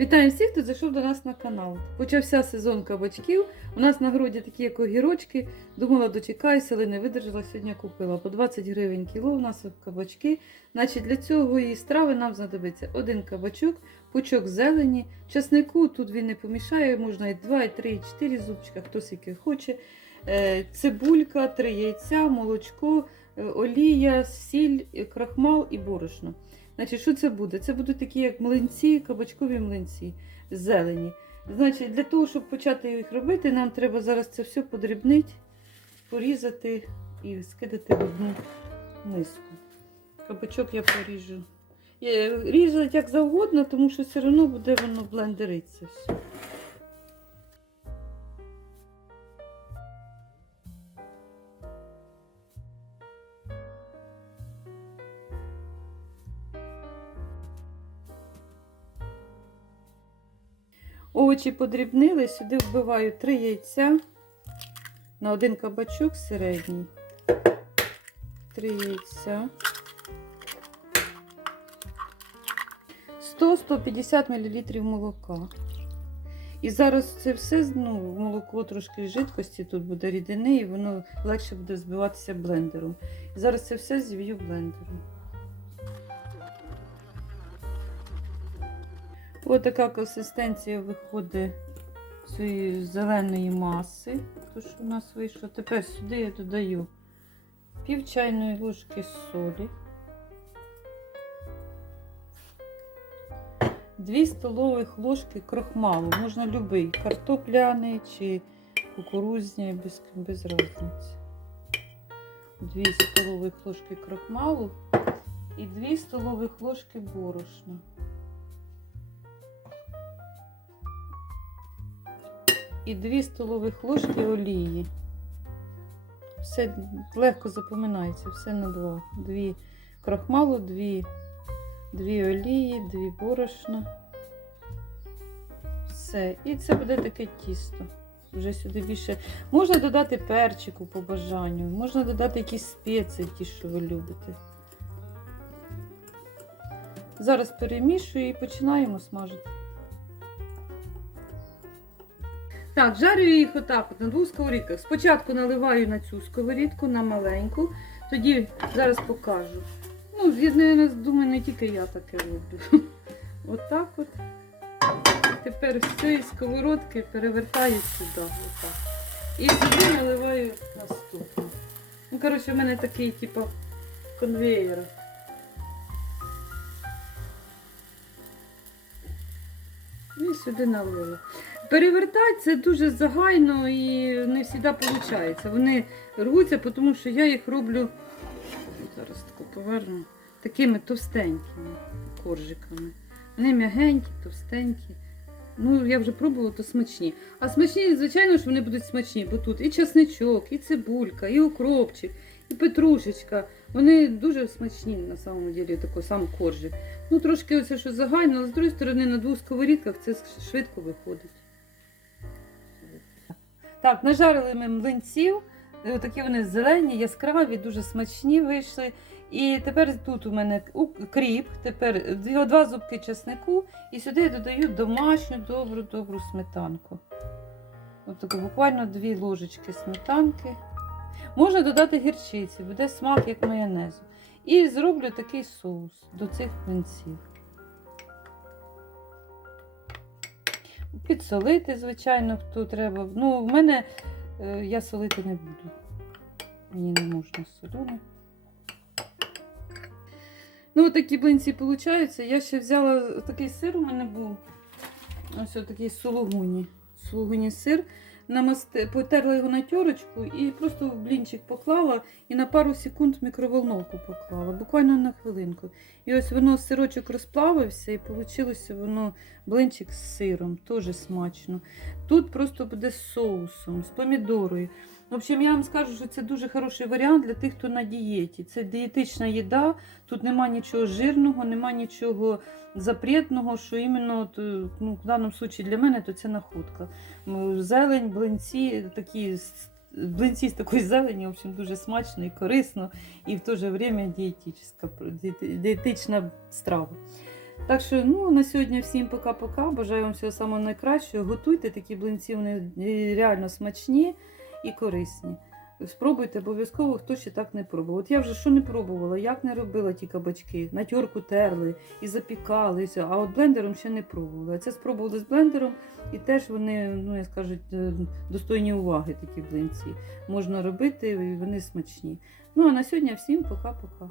Вітаю всіх, хто зайшов до нас на канал. Почався сезон кабачків. У нас на городі такі як огірочки. Думала, дочекаюся, але не видержала. Сьогодні купила по 20 гривень кіло. У нас кабачки. Значить, для цього і страви нам знадобиться один кабачок, пучок зелені, часнику тут він не помішає, можна і 2, і 3, і 4 зубчика, хто скільки хоче. Е, Цибулька, 3 яйця, молочко, е, олія, сіль, крахмал і борошно. Значить, що це буде? Це будуть такі, як млинці, кабачкові млинці, зелені. Значить, для того, щоб почати їх робити, нам треба зараз це все подрібнити, порізати і скидати в одну миску. Кабачок я поріжу. Я- Різати як завгодно, тому що все одно буде воно блендериться все. Овочі подрібнили, сюди вбиваю 3 яйця на один кабачок середній. 3 яйця. 100-150 мл молока. І зараз це все ну, молоко трошки жидкості, тут буде рідини, і воно легше буде збиватися блендером. І зараз це все зів'ю блендером. Ось така консистенція виходить цієї зеленої маси, то що у нас вийшло. Тепер сюди я додаю пів чайної ложки солі, 2 столових ложки крохмалу, можна любий, картопляний чи кукурузний, без, без різниці. 2 столових ложки крохмалу і 2 столових ложки борошна. І 2 столових ложки олії. Все легко запоминається, все на 2. Дві крахмалу, 2, 2 олії, 2 борошна. Все. І це буде таке тісто. Вже сюди більше. Можна додати перчику по бажанню, можна додати якісь спеції, ті, що ви любите. Зараз перемішую і починаємо смажити. Так, жарю їх отак от на двох сковорідках. Спочатку наливаю на цю сковорідку, на маленьку, тоді зараз покажу. Ну, я думаю, не тільки я таке роблю. Отак от. Тепер з цієї сковородки перевертаю сюди. Отак. І сюди наливаю наступну. Ну, коротше, в мене такий, типу, конвеєр. І сюди налила. Перевертати це дуже загайно і не завжди виходить. Вони рвуться, тому що я їх роблю зараз таку поверну такими товстенькими коржиками. Вони м'ягенькі, товстенькі. Ну, я вже пробувала, то смачні. А смачні, звичайно, що вони будуть смачні, бо тут і часничок, і цибулька, і укропчик, і петрушечка. Вони дуже смачні на самому ділі, такий сам коржик. Ну, трошки оце, що загально, але з іншої сторони на двох сковорідках це швидко виходить. Так, нажарили ми млинців. Е, Такі вони зелені, яскраві, дуже смачні вийшли. І тепер тут у мене кріп, тепер два зубки чеснику, і сюди я додаю домашню добру добру сметанку. От таку буквально дві ложечки сметанки. Можна додати гірчиці, буде смак як майонезу. І зроблю такий соус до цих млинців. Підсолити, звичайно, хто треба. Ну, в мене е, я солити не буду. Мені не можна солене. Ну, такі блинці получаються. Я ще взяла такий сир у мене був. Ось такий сулугуні. Сулугуні сир. Намасти... Потерла його на тюрочку і просто в блінчик поклала і на пару секунд мікроволновку поклала, буквально на хвилинку. І ось воно сирочок розплавився і вийшло воно блинчик з сиром, теж смачно. Тут просто буде з соусом, з помідорою. В общем, я вам скажу, що це дуже хороший варіант для тих, хто на дієті. Це дієтична їда, тут нема нічого жирного, нема нічого запретного, що іменно е, ну, в даному випадку для мене то це находка. Зелень, блинці, такі блинці з такої зелені, в общем, дуже смачно і корисно, і в то же время дієтична, страва. Так що ну, на сьогодні всім пока-пока. Бажаю вам всього найкращого. Готуйте такі блинці, вони е, реально смачні і корисні. Спробуйте обов'язково, хто ще так не пробував. От я вже що не пробувала, як не робила ті кабачки, на тюрку терли і запікалися, а от блендером ще не пробувала. Це спробували з блендером, і теж вони, ну я скажу, е, достойні уваги такі блинці. Можна робити, і вони смачні. Ну а на сьогодні всім пока-пока.